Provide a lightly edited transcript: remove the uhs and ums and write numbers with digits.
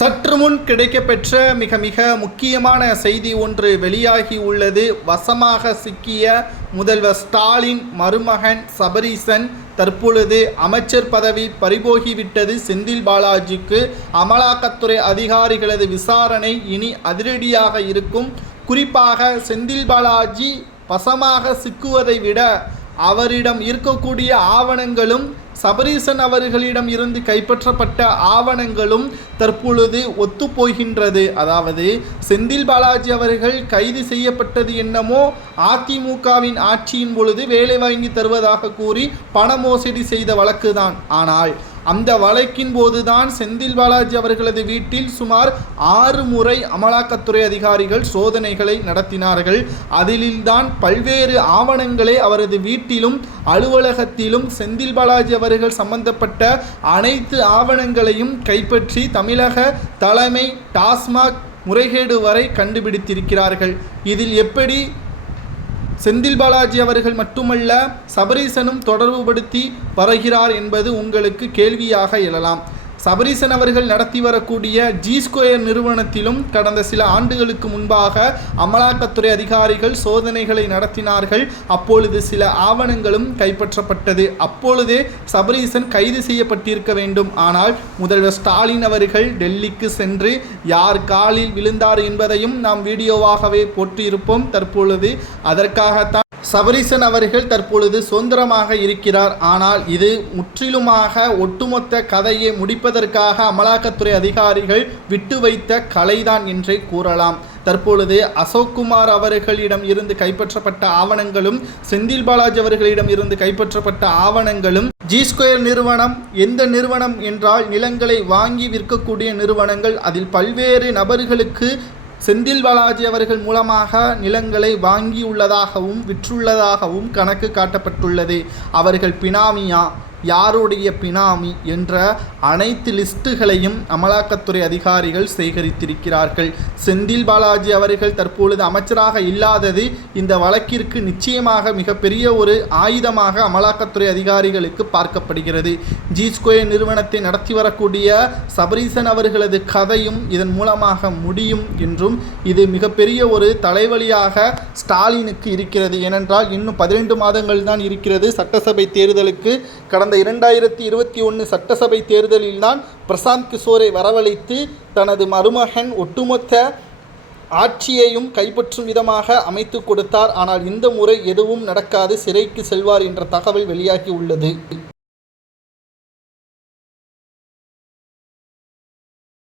சற்று முன் கிடைக்கப்பெற்ற மிக மிக முக்கியமான செய்தி ஒன்று வெளியாகி உள்ளது. வசமாக சிக்கிய முதல்வர் ஸ்டாலின் மருமகன் சபரீசன் தற்பொழுது அமைச்சர் பதவி பறிபோகிவிட்டது. செந்தில் பாலாஜிக்கு அமலாக்கத்துறை அதிகாரிகளது விசாரணை இனி அதிரடியாக இருக்கும். குறிப்பாக செந்தில் பாலாஜி வசமாக சிக்குவதை விட அவரிடம் இருக்கக்கூடிய ஆவணங்களும் சபரீசன் அவர்களிடம் இருந்து கைப்பற்றப்பட்ட ஆவணங்களும் தற்பொழுது ஒத்துப்போகின்றது. அதாவது செந்தில் பாலாஜி அவர்கள் கைது செய்யப்பட்டது என்னமோ அதிமுகவின் ஆட்சியின் பொழுது வேலை வாங்கி தருவதாக கூறி பண மோசடி செய்த வழக்குதான். ஆனால் அந்த வழக்கின் போதுதான் செந்தில் பாலாஜி அவர்களது வீட்டில் சுமார் 6 முறை அமலாக்கத்துறை அதிகாரிகள் சோதனைகளை நடத்தினார்கள். அதில்தான் பல்வேறு ஆவணங்களை அவரது வீட்டிலும் அலுவலகத்திலும் செந்தில் பாலாஜி அவர்கள் சம்பந்தப்பட்ட அனைத்து ஆவணங்களையும் கைப்பற்றி தமிழக தலைமை டாஸ்மாக் முறைகேடு வரை கண்டுபிடித்திருக்கிறார்கள். இதில் எப்படி செந்தில் பாலாஜி அவர்கள் மட்டுமல்ல சபரீசனும் தொடர்புபடுத்தி வருகிறார் என்பது உங்களுக்கு கேள்வியாக எழலாம். சபரீசன் அவர்கள் நடத்தி வரக்கூடிய ஜி2 நிறுவனத்திலும் கடந்த சில ஆண்டுகளுக்கு முன்பாக அமலாக்கத்துறை அதிகாரிகள் சோதனைகளை நடத்தினார்கள். அப்பொழுது சில ஆவணங்களும் கைப்பற்றப்பட்டது. அப்பொழுதே சபரீசன் கைது செய்யப்பட்டிருக்க வேண்டும். ஆனால் முதல்வர் ஸ்டாலின் அவர்கள் டெல்லிக்கு சென்று யார் காலில் விழுந்தார் என்பதையும் நாம் வீடியோவாகவே போட்டிருப்போம். தற்பொழுது அதற்காகத்தான் சபரீசன் அவர்கள் தற்பொழுது சுதந்திரமாக இருக்கிறார். ஆனால் இது முற்றிலுமாக ஒட்டுமொத்த கதையை முடிப்பதற்காக அமலாக்கத்துறை அதிகாரிகள் விட்டு வைத்த கலைதான் என்றே கூறலாம். தற்பொழுது அசோக்குமார் அவர்களிடம் இருந்து கைப்பற்றப்பட்ட ஆவணங்களும் செந்தில் பாலாஜி அவர்களிடம் இருந்து கைப்பற்றப்பட்ட ஆவணங்களும் ஜி2 நிறுவனம் எந்த நிறுவனம் என்றால் நிலங்களை வாங்கி விற்கக்கூடிய நிறுவனங்கள். அதில் பல்வேறு நபர்களுக்கு செந்தில் பாலாஜி அவர்கள் மூலமாக நிலங்களை வாங்கியுள்ளதாகவும் விற்றுள்ளதாகவும் கணக்கு காட்டப்பட்டுள்ளது. அவர்கள் பினாமியா, யாருடைய பினாமி என்ற அனைத்து லிஸ்ட்டுகளையும் அமலாக்கத்துறை அதிகாரிகள் சேகரித்திருக்கிறார்கள். செந்தில் பாலாஜி அவர்கள் தற்பொழுது அமைச்சராக இல்லாதது இந்த வழக்கிற்கு நிச்சயமாக மிகப்பெரிய ஒரு ஆயுதமாக அமலாக்கத்துறை அதிகாரிகளுக்கு பார்க்கப்படுகிறது. ஜி2 நிறுவனத்தை நடத்தி வரக்கூடிய சபரீசன் அவர்களது கதையும் இதன் மூலமாக முடியும் என்றும் இது மிகப்பெரிய ஒரு தலைவலியாக ஸ்டாலினுக்கு இருக்கிறது. ஏனென்றால் இன்னும் 12 மாதங்கள் தான் இருக்கிறது சட்டசபை தேர்தலுக்கு. கடந்த 2021 சட்டசபை தேர்தலில்தான் பிரசாந்த் கிஷோரை வரவழைத்து தனது மருமகன் ஒட்டுமொத்த ஆட்சியையும் கைப்பற்றும் விதமாக அமைத்து கொடுத்தார். ஆனால் இந்த முறை எதுவும் நடக்காது, சிறைக்கு செல்வார் என்ற தகவல் வெளியாகி உள்ளது.